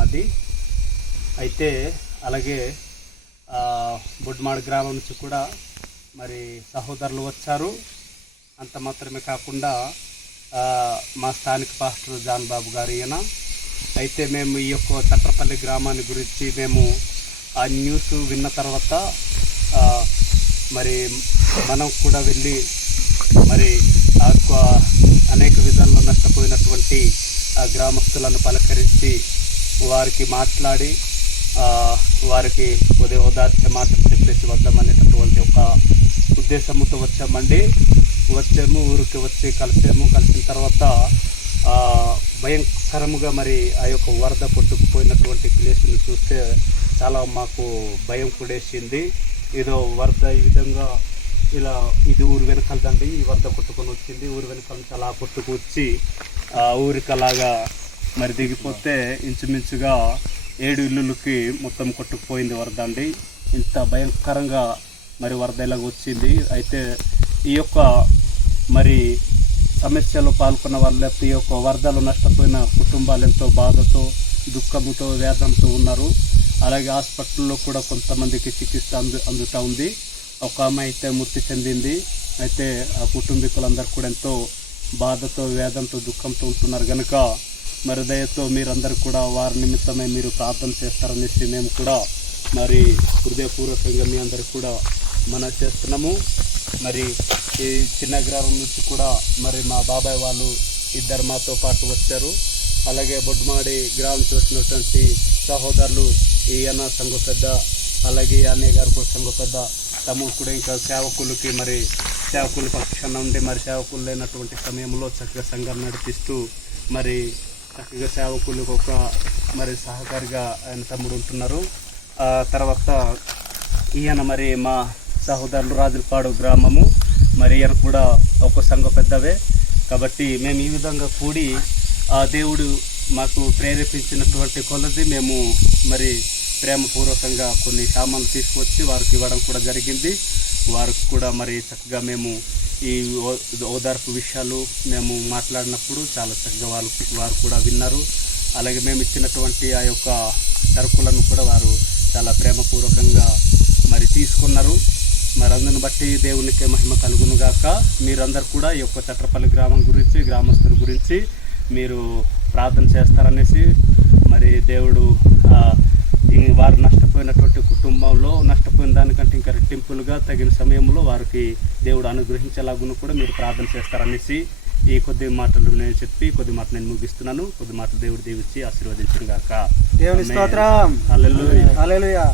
మాది. అయితే అలాగే బొడ్మాడ్ గ్రామం నుంచి కూడా మరి సహోదరులు వచ్చారు. అంత మాత్రమే కాకుండా మా స్థానిక పాస్టర్ జాన్ బాబు గారు ఈయన. అయితే మేము ఈ యొక్క చట్రపల్లి గ్రామాన్ని గురించి మేము ఆ న్యూస్ విన్న తర్వాత మరి మనం కూడా వెళ్ళి మరి అనేక విధాల్లో నష్టపోయినటువంటి గ్రామస్తులను పలకరించి వారికి మాట్లాడి వారికి కొద్దిగా ఓదార్చే మాటలు చెప్పేసి వద్దామనేటటువంటి ఒక ఉద్దేశంతో వచ్చాము. ఊరికి వచ్చి కలిసిన తర్వాత భయంకరముగా మరి ఆ యొక్క వరద కొట్టుకుపోయినటువంటి ప్లేస్ని చూస్తే చాలా మాకు భయం కూడేసింది. ఏదో వరద ఈ విధంగా ఇలా ఇది ఊరు వెనకాలదండి, ఈ వరద కొట్టుకొని వచ్చింది. ఊరు వెనకాల నుంచి అలా కొట్టుకు వచ్చి ఊరికి అలాగా మరి దిగిపోతే ఇంచుమించుగా 7 ఇళ్ళకి మొత్తం కొట్టుకుపోయింది వరద అండి. ఇంత భయంకరంగా మరి వరద ఇలాగ వచ్చింది. అయితే ఈ యొక్క మరి సమస్యలో పాల్గొన్న వాళ్ళు, ఈ యొక్క వరదలు నష్టపోయిన కుటుంబాలు ఎంతో బాధతో, దుఃఖముతో, వేదనతో ఉన్నారు. అలాగే హాస్పిటల్లో కూడా కొంతమందికి చికిత్స అందుతూ ఉంది. ఒక ఆమె అయితే మృతి చెందింది. అయితే ఆ కుటుంబీకులందరూ కూడా ఎంతో బాధతో, వేదంతో, దుఃఖంతో ఉంటున్నారు కనుక మరి దయతో మీరందరూ కూడా వారి నిమిత్తమై మీరు ప్రార్థన చేస్తారనేసి మేము కూడా మరి హృదయపూర్వకంగా మీ అందరికి కూడా మనం చేస్తున్నాము. మరి ఈ చిన్న గ్రామం నుంచి కూడా మరి మా బాబాయ్ వాళ్ళు ఇద్దరు మాతో పాటు వచ్చారు. అలాగే బొడ్మాడి గ్రామం చూసినటువంటి సహోదరులు ఈయన సంఘ పెద్ద, అలాగే అన్నయ్య గారు కూడా సంఘ పెద్ద, తమ్ముడు కూడా ఇంకా సేవకులకి మరి సేవకుల పక్షాన ఉండి మరి సేవకులు లేనటువంటి సమయంలో చక్కగా సంఘాన్ని నడిపిస్తూ మరి చక్కగా సేవకులకు ఒక మరి సహకారిగా ఆయన తమ్ముడు ఉంటున్నారు. తర్వాత ఈయన మరి మా సహోదరులు రాజులపాడు గ్రామము, మరి ఈయన కూడా ఒక సంఘ పెద్దవే. కాబట్టి మేము ఈ విధంగా కూడి దేవుడు మాకు ప్రేరేపించినటువంటి కొలది మేము మరి ప్రేమపూర్వకంగా కొన్ని సామాన్లు తీసుకొచ్చి వారికి ఇవ్వడం కూడా జరిగింది. వారికి కూడా మరి చక్కగా మేము ఈ ఓదార్పు విషయాలు మేము మాట్లాడినప్పుడు చాలా చక్కగా వారు కూడా విన్నారు. అలాగే మేము ఇచ్చినటువంటి ఆ యొక్క సరుకులను కూడా వారు చాలా ప్రేమపూర్వకంగా మరి తీసుకున్నారు. మరి అందుని బట్టి దేవునికి మహిమ కలుగును గాక. మీరందరూ కూడా ఈ యొక్క చట్రపల్లి గ్రామం గురించి, గ్రామస్తుల గురించి మీరు ప్రార్థన చేస్తారనేసి మరి దేవుడు వారు నష్టపోయినటువంటి కుటుంబంలో నష్టపోయిన దానికంటే ఇంకా రెట్టింపులుగా తగిన సమయంలో వారికి దేవుడు అనుగ్రహించేలాగును కూడా మీరు ప్రార్థన చేస్తారనేసి ఈ కొద్ది మాటలు నేను చెప్పి కొద్ది మాట నేను ముగిస్తున్నాను. కొద్ది మాటలు దేవుడు దీవించి ఆశీర్వదించును గాక. దేవుని స్తోత్రం. హల్లెలూయా. హల్లెలూయా.